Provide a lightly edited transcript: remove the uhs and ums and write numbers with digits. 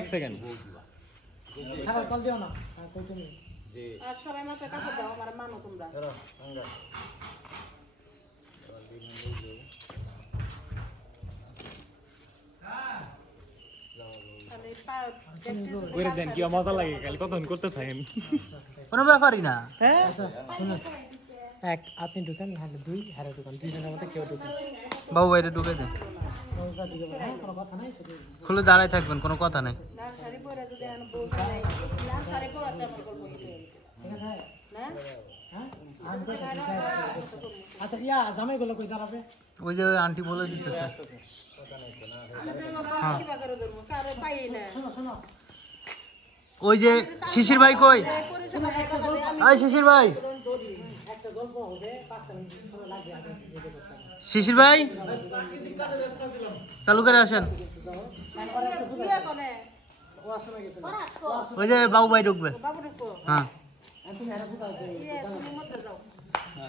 এক সেকেন্ড হ্যাঁ কল দিও না হ্যাঁ কই তুমি জি আর সবাই মাথা কাপড় দাও আমার মানো তোমরা চলো আঙ্গা তাহলে পা করে দেন কি মজা লাগে কাল কতক্ষণ করতে থাকেন কোনো ব্যাপারই না। হ্যাঁ আচ্ছা শুনুন এক আপনি ঢুকেন হ্যাঁ দুই হ্যাঁ ঢুকেন দুইজনের মধ্যে কেউ ঢুকেন বাবু বাইরে ঢুকে দেন, মজা দিকে বলে কোনো কথা নাই শুধু খুলে দাঁড়ায় থাকবেন, কোনো কথা নাই। না শাড়ি পরে যদি আন বউ নাই না শাড়ি পরাতে আমার গল্প হইতে ঠিক আছে না হ্যাঁ আমি কইছি আচ্ছা ইয়া জামাই গুলো কই দাঁড়াবে ওই যে ওই আন্টি বলে দিতেছে। আমি তো লোক কি বাগারে ধরবো কারো পাই না শোনো শোনো ওই যে শিশির ভাই কই? পরিষেবা টাকা দেয় আমি আই শিশির ভাই, দৌড়ি একটা গল্প হবে 5 মিনিট সময় লাগবে আগে ভিডিও করতে শিশির ভাই চালু করে আসেন। বিয়ে কোনে ও আসলে গেছে ওই যে বাবু ভাই ঢুকবে। বাবু ঢুকবো হ্যাঁ তুমি হেরা ফুটা তুমি মধ্যে যাও